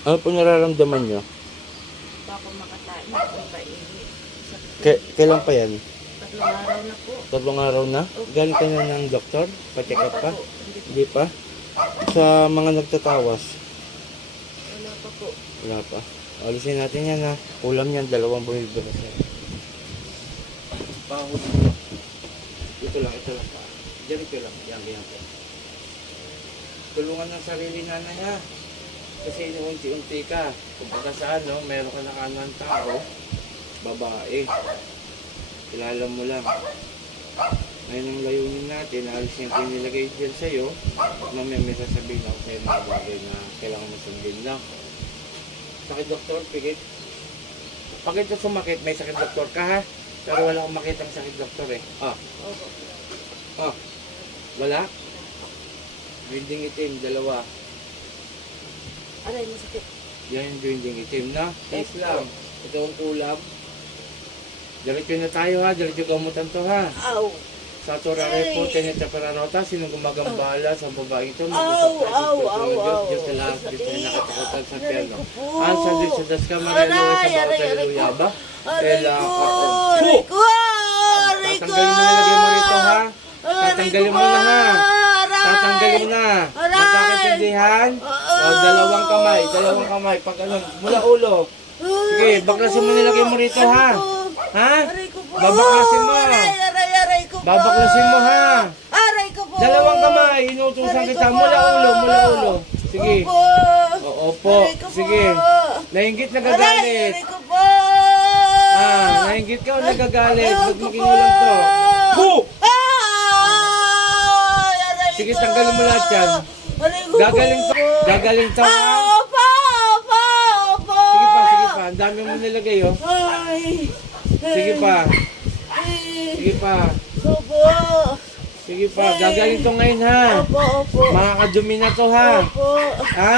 Ano po nararamdaman nyo? Bako makatain ako painit. Sa K- kailan pa yan? tatlong araw na po. Tatlong araw na? Galing ka na ng doktor? Pa-check up pa? po. Hindi, pa? Sa mga nagtatawas? wala pa po. Wala pa. Alisin natin yan ha. Kulam yan, dalawang bumibira sa'yo. Pahuli mo. Ito lang, ito lang pa. Diyan ito lang. Yan, yan po. Tulungan ng sarili nanay ha. Kasi inuunti-unti ka. Kung pagka sa ano, meron ka nakanan tao, babae. Kilala mo lang. Ngayon ang layunin natin, alis yung pinilagay dyan sa'yo, mamaya may sasabihin ako sa'yo mga bagay na kailangan mo sundin lang. Sakit doktor, pigit. Pag ito sumakit, may sakit doktor ka ha? Pero wala akong makita ng sakit doktor eh. Ah, Opo. ah. Wala? Grinding itim, dalawa. Aray, masakit. Yan yung grinding itim na. Tiis lang. Ito ang kulam. Diretso na tayo ha, diretso gamutan to ha. Aw! Sa Torare po, Teneta Pararota, sino gumagambala sa babaeng ito? Aw, aw, aw, aw. Diyos sa lahat, Diyos na nakatakutan sa piano. Ang sa Diyos sa Das Camarero, sa bawat aray, aray haleluya ko. ba? Aray ko! Aray ko! Aray ko! Tatanggalin mo nilagay mo rito ha. Tatanggalin mo na ha. Mo na. Aray! Magkakaintindihan? O, dalawang kamay, dalawang kamay. Pag ano, mula ulo. Sige, baklasin mo nilagay mo rito ha. Ha? Babaklasin mo. Babaklasin mo ha. Aray ko po. Dalawang kamay, inutusan kita mula ulo, mula ulo. Sige. Opo. Oo po. Aray ko po. Sige. Nainggit Aray, nagagalit. aray ko po. Ah, nainggit ka o nagagalit? Huwag ko makinulang to. po. Ay, Sige, tanggalin mo lahat yan. Aray ko Gagaling po. Gagaling to. Ah, opo, opo, opo. Sige pa, sige pa. Ang dami mo nilagay oh. Ay. Sige pa. Ay. Sige pa. Opo. Sige pa. Gagaling to ngayon ha. Opo, opo. Makakadumi na to ha. Opo. Ha?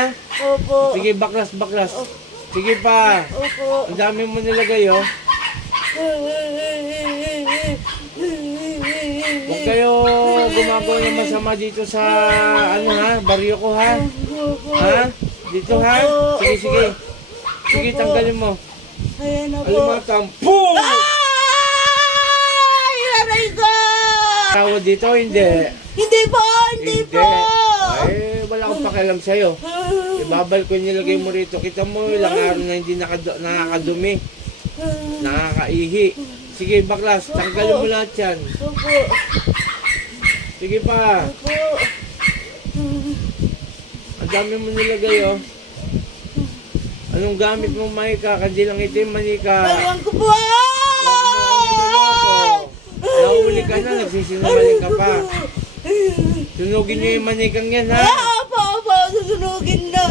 Opo. Sige, baklas, baklas. Sige pa. Opo. Ang dami mo nilagay oh. Huwag gumagawa ng masama dito sa ano ha, baryo ko ha. Ha? Dito ha? Sige, sige. Sige, tanggalin mo. Ayan na po. Alimatang. Boom! Ay! Aray ko! Tawa dito, hindi. Hindi po! Hindi, po! Ay, wala akong pakialam sa'yo. Ibabal ko nilagay mo rito. Kita mo, ilang araw na hindi nakad- nakakadumi. Nakakaihi. Sige, baklas. Tanggalin mo lahat yan. Opo. Sige pa. Opo. Ang dami mo nilagay, oh. Anong gamit mo, Maika? Kandilang itim, manika. Ewan ko po! Nahuli ka na, nagsisinungaling ka pa. Sunugin niyo yung manikang yan, ha? Ah, Opo, opo! Susunugin na!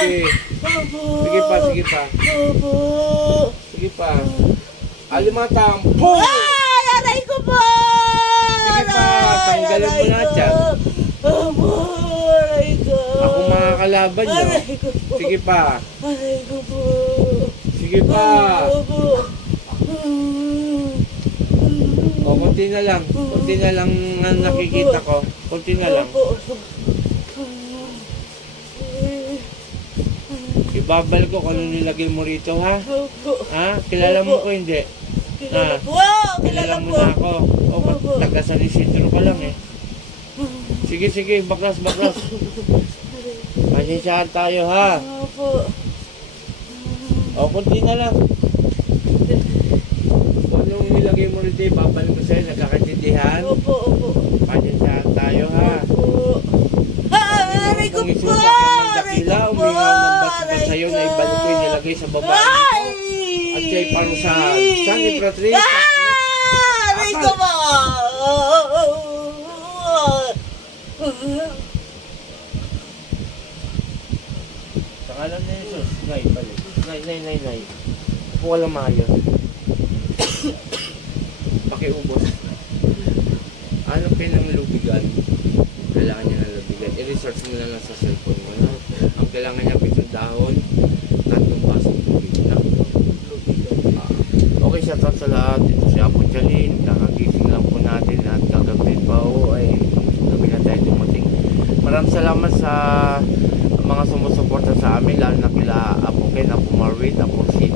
Sige. Opo! Sige pa, sige pa. Opo! Sige pa. Alimatang. Boom! Ay! Aray ko po! Pa, tanggalin mo Aray ko. yan. Opo! Aray ko! Ako makakalaban niyo. Aray ko po! Sige pa. Aray ko po! Sige pa. Opo! O, konti na lang. Konti na lang ang nakikita ko. Konti na lang. Ibabal ko kung ano nilagay mo rito, ha? Ha? Kilala mo ko hindi? Kilala! Wow! Kilala mo na ako. O, taga San Isidro ka lang eh. Sige, sige. Baklas, baklas. Pasensyahan tayo, ha? Opo! O, konti na lang. Kung anong nilagay mo rito, ibabal ko sa'yo. Nagkakaintindihan. Opo! Opo! Pasensyahan tayo, ha? Opo! Ah! Aray ko Kung po! isusak yung Aray ko po! umingaw ng basbas Aray sa'yo na ibalik ko yung nilagay sa babae Ay! At siya'y parusahan. San ni Patrick? Ah! Aray ko po! Sa kalan na Jesus. Nay, balik. Nay, nay, nay, nay. Upo ka lang maayos. Pakiubos. Ano pinanglubigan? Kailangan niya ng lubigan. I-research mo na lang sa cellphone mo. No? Ang kailangan niya pitong dahon, tatlong basong tubig na. Ah, okay, shout out sa lahat. Ito si Apo Chalin. salamat sa mga sumusuporta sa amin lalo na kila Apo Ken, Apo Marwin, Apo Sin